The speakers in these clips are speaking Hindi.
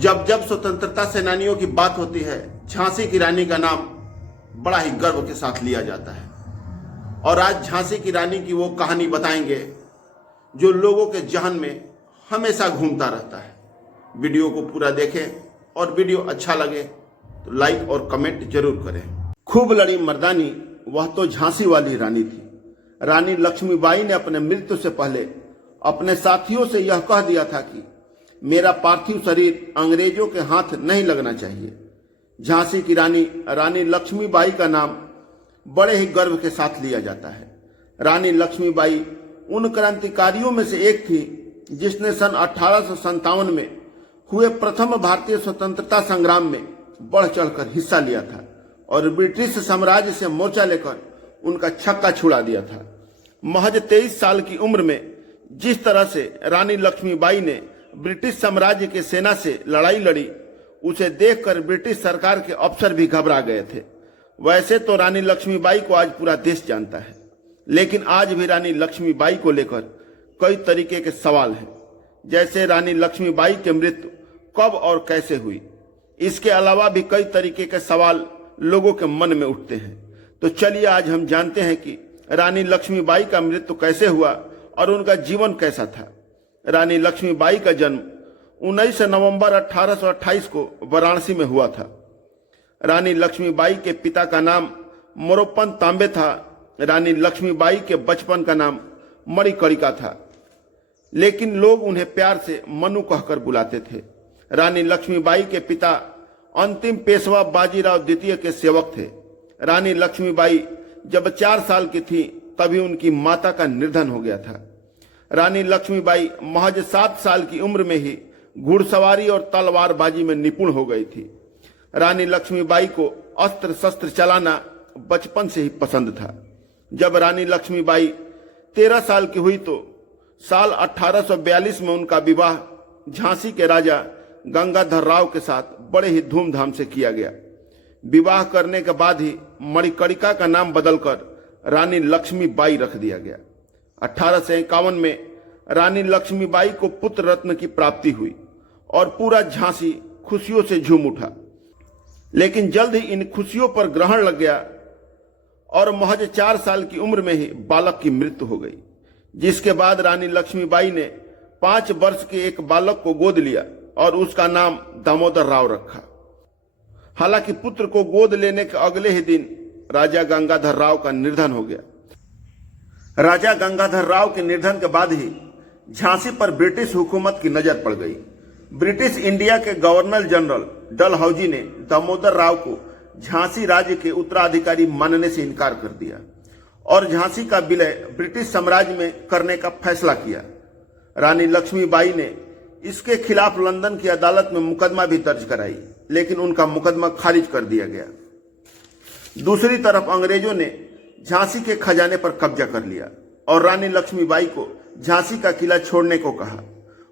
जब जब स्वतंत्रता सेनानियों की बात होती है, झांसी की रानी का नाम बड़ा ही गर्व के साथ लिया जाता है। और आज झांसी की रानी की वो कहानी बताएंगे जो लोगों के जहन में हमेशा घूमता रहता है। वीडियो को पूरा देखें और वीडियो अच्छा लगे तो लाइक और कमेंट जरूर करें। खूब लड़ी मर्दानी, वह तो झांसी वाली रानी थी। रानी लक्ष्मीबाई ने अपने मृत्यु से पहले अपने साथियों से यह कह दिया था कि मेरा पार्थिव शरीर अंग्रेजों के हाथ नहीं लगना चाहिए। झांसी की रानी रानी लक्ष्मीबाई का नाम बड़े ही गर्व के साथ लिया जाता है। रानी लक्ष्मीबाई उन क्रांतिकारियों में से एक थी जिसने सन 1857 में हुए प्रथम भारतीय स्वतंत्रता संग्राम में बढ़ चढ़कर हिस्सा लिया था और ब्रिटिश साम्राज्य से मोर्चा लेकर उनका छक्का छुड़ा दिया था। महज 23 साल की उम्र में जिस तरह से रानी लक्ष्मीबाई ने ब्रिटिश साम्राज्य के सेना से लड़ाई लड़ी, उसे देखकर ब्रिटिश सरकार के अफसर भी घबरा गए थे। वैसे तो रानी लक्ष्मीबाई को आज पूरा देश जानता है, लेकिन आज भी रानी लक्ष्मीबाई को लेकर कई तरीके के सवाल हैं। जैसे रानी लक्ष्मीबाई की मृत्यु कब और कैसे हुई, इसके अलावा भी कई तरीके के सवाल लोगों के मन में उठते हैं। तो चलिए आज हम जानते हैं कि रानी लक्ष्मीबाई का मृत्यु कैसे हुआ और उनका जीवन कैसा था। रानी लक्ष्मीबाई का जन्म 19 नवंबर 1828 को वाराणसी में हुआ था। रानी लक्ष्मीबाई के पिता का नाम मोरोपंत तांबे था। रानी लक्ष्मीबाई के बचपन का नाम मणिकर्णिका था, लेकिन लोग उन्हें प्यार से मनु कहकर बुलाते थे। रानी लक्ष्मीबाई के पिता अंतिम पेशवा बाजीराव द्वितीय के सेवक थे। रानी लक्ष्मीबाई जब 4 साल की थी तभी उनकी माता का निधन हो गया था। रानी लक्ष्मीबाई महज 7 साल की उम्र में ही घुड़सवारी और तलवारबाजी में निपुण हो गई थी। रानी लक्ष्मीबाई को अस्त्र शस्त्र चलाना बचपन से ही पसंद था। जब रानी लक्ष्मीबाई 13 साल की हुई तो साल 1842 में उनका विवाह झांसी के राजा गंगाधर राव के साथ बड़े ही धूमधाम से किया गया। विवाह करने के बाद ही मणिकर्णिका का नाम बदलकर रानी लक्ष्मीबाई रख दिया गया। 1851 में रानी लक्ष्मीबाई को पुत्र रत्न की प्राप्ति हुई और पूरा झांसी खुशियों से झूम उठा। लेकिन जल्द ही इन खुशियों पर ग्रहण लग गया और महज 4 साल की उम्र में ही बालक की मृत्यु हो गई, जिसके बाद रानी लक्ष्मीबाई ने 5 वर्ष के एक बालक को गोद लिया और उसका नाम दामोदर राव रखा। हालांकि पुत्र को गोद लेने के अगले ही दिन राजा गंगाधर राव का निधन हो गया। राजा गंगाधर राव के निधन के बाद ही झांसी पर ब्रिटिश हुकूमत की नजर पड़ गई। ब्रिटिश इंडिया के गवर्नर जनरल डलहौजी ने दामोदर राव को झांसी राज्य के उत्तराधिकारी मानने से इनकार कर दिया और झांसी का विलय ब्रिटिश साम्राज्य में करने का फैसला किया। रानी लक्ष्मीबाई ने इसके खिलाफ लंदन की अदालत में मुकदमा भी दर्ज कराई, लेकिन उनका मुकदमा खारिज कर दिया गया। दूसरी तरफ अंग्रेजों ने झांसी के खजाने पर कब्जा कर लिया और रानी लक्ष्मीबाई को झांसी का किला छोड़ने को कहा।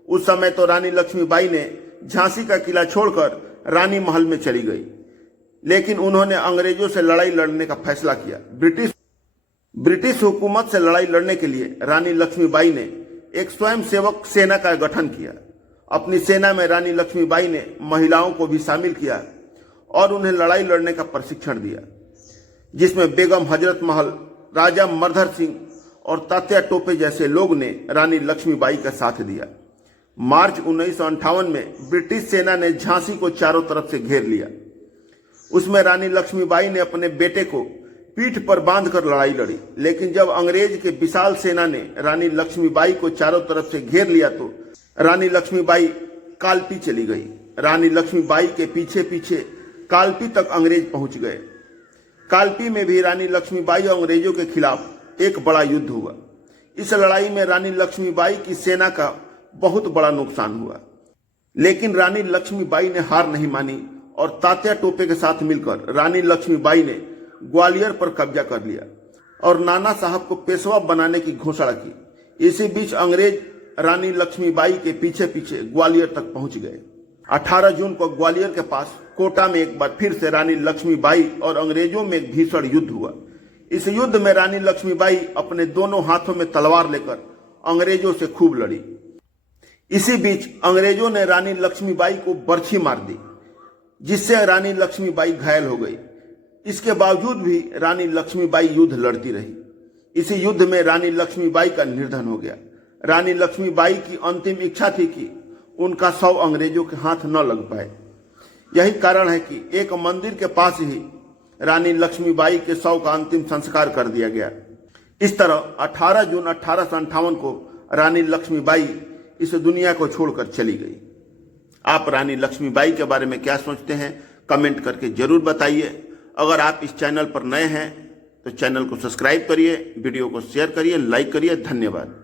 उस समय तो रानी लक्ष्मीबाई ने झांसी का किला छोड़कर रानी महल में चली गई, लेकिन उन्होंने अंग्रेजों से लड़ाई लड़ने का फैसला किया। ब्रिटिश हुकूमत से लड़ाई लड़ने के लिए रानी लक्ष्मीबाई ने एक स्वयंसेवक सेना का गठन किया। अपनी सेना में रानी लक्ष्मीबाई ने महिलाओं को भी शामिल किया और उन्हें लड़ाई लड़ने का प्रशिक्षण दिया, जिसमें बेगम हजरत महल, राजा मर्धर सिंह और तात्या टोपे जैसे लोग ने रानी लक्ष्मीबाई का साथ दिया। मार्च 1958 में ब्रिटिश सेना ने झांसी को चारों तरफ से घेर लिया। उसमें रानी लक्ष्मीबाई ने अपने बेटे को पीठ पर बांधकर लड़ाई लड़ी, लेकिन जब अंग्रेज के विशाल सेना ने रानी लक्ष्मीबाई को चारों तरफ से घेर लिया तो रानी लक्ष्मीबाई कालपी चली गई। रानी लक्ष्मीबाई के पीछे पीछे कालपी तक अंग्रेज पहुंच गए। कालपी में भी रानी लक्ष्मीबाई और अंग्रेजों के खिलाफ एक बड़ा युद्ध हुआ। इस लड़ाई में रानी लक्ष्मीबाई की सेना का बहुत बड़ा नुकसान हुआ, लेकिन रानी लक्ष्मीबाई ने हार नहीं मानी और तात्या टोपे के साथ मिलकर रानी लक्ष्मीबाई ने ग्वालियर पर कब्जा कर लिया और नाना साहब को पेशवा बनाने की घोषणा की। इसी बीच अंग्रेज रानी लक्ष्मीबाई के पीछे पीछे ग्वालियर तक पहुंच गए। 18 जून को ग्वालियर के पास कोटा में एक बार फिर से रानी लक्ष्मीबाई और अंग्रेजों में एक भीषण युद्ध हुआ। इस युद्ध में रानी लक्ष्मीबाई अपने दोनों हाथों में तलवार लेकर अंग्रेजों से खूब लड़ी। इसी बीच अंग्रेजों ने रानी लक्ष्मीबाई को बर्छी मार दी, जिससे रानी लक्ष्मीबाई घायल हो गई। इसके बावजूद भी रानी लक्ष्मीबाई युद्ध लड़ती रही। इसी युद्ध में रानी लक्ष्मीबाई का निर्धन हो गया। रानी लक्ष्मीबाई की अंतिम इच्छा थी कि उनका शव अंग्रेजों के हाथ न लग पाए। यही कारण है कि एक मंदिर के पास ही रानी लक्ष्मीबाई के शव का अंतिम संस्कार कर दिया गया। इस तरह 18 जून 1858 को रानी लक्ष्मीबाई इस दुनिया को छोड़कर चली गई। आप रानी लक्ष्मीबाई के बारे में क्या सोचते हैं, कमेंट करके जरूर बताइए। अगर आप इस चैनल पर नए हैं तो चैनल को सब्सक्राइब करिए, वीडियो को शेयर करिए, लाइक करिए। धन्यवाद।